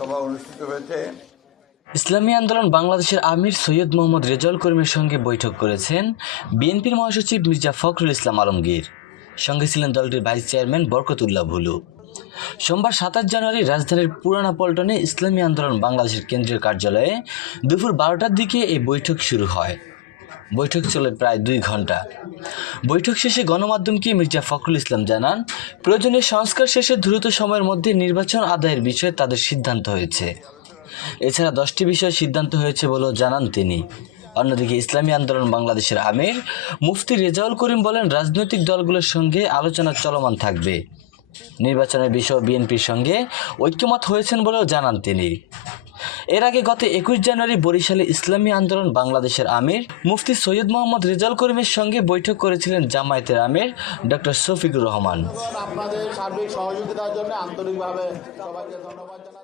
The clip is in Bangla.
সভা অনুষ্ঠিত হয়েছে। ইসলামী আন্দোলন বাংলাদেশের আমির সৈয়দ মোহাম্মদ রেজাউল করিমের সঙ্গে বৈঠক করেছেন বিএনপির মহাসচিব মির্জা ফখরুল ইসলাম আলমগীর। সঙ্গে ছিলেন দলটির ভাইস চেয়ারম্যান বরকতুল্লাহ ভুলু। সোমবার 27 জানুয়ারি রাজধানীর পুরানা পল্টনে ইসলামী আন্দোলন বাংলাদেশের কেন্দ্রীয় কার্যালয়ে দুপুর 12টার দিকে এই বৈঠক শুরু হয়। বৈঠক চলে প্রায় 2 ঘন্টা। বৈঠক শেষে গণমাধ্যমকে মির্জা ফখরুল ইসলাম জানান, প্রয়োজনীয় সংস্কার শেষে দ্রুত সময়ের মধ্যে নির্বাচন আদায়ের বিষয়ে তাদের সিদ্ধান্ত হয়েছে। এছাড়া 10টি বিষয়ে সিদ্ধান্ত হয়েছে বলেও জানান তিনি। অন্যদিকে ইসলামী আন্দোলন বাংলাদেশের আমির মুফতি রেজাউল করিম বলেন, রাজনৈতিক দলগুলোর সঙ্গে আলোচনা চলমান থাকবে। নির্বাচনের বিষয়ে বিএনপির সঙ্গে ঐক্যমত হয়েছেন বলেও জানান তিনি। এর আগে গত 21 জানুয়ারি বরিশালে ইসলামী আন্দোলন বাংলাদেশের আমির মুফতি সৈয়দ মোহাম্মদ রেজাউল করিমের সঙ্গে বৈঠক করেছিলেন জামায়াতের আমির ডক্টর শফিকুর রহমান। আপনাদের সার্বিক সহযোগিতার জন্য আন্তরিকভাবে সবাইকে ধন্যবাদ জানাই।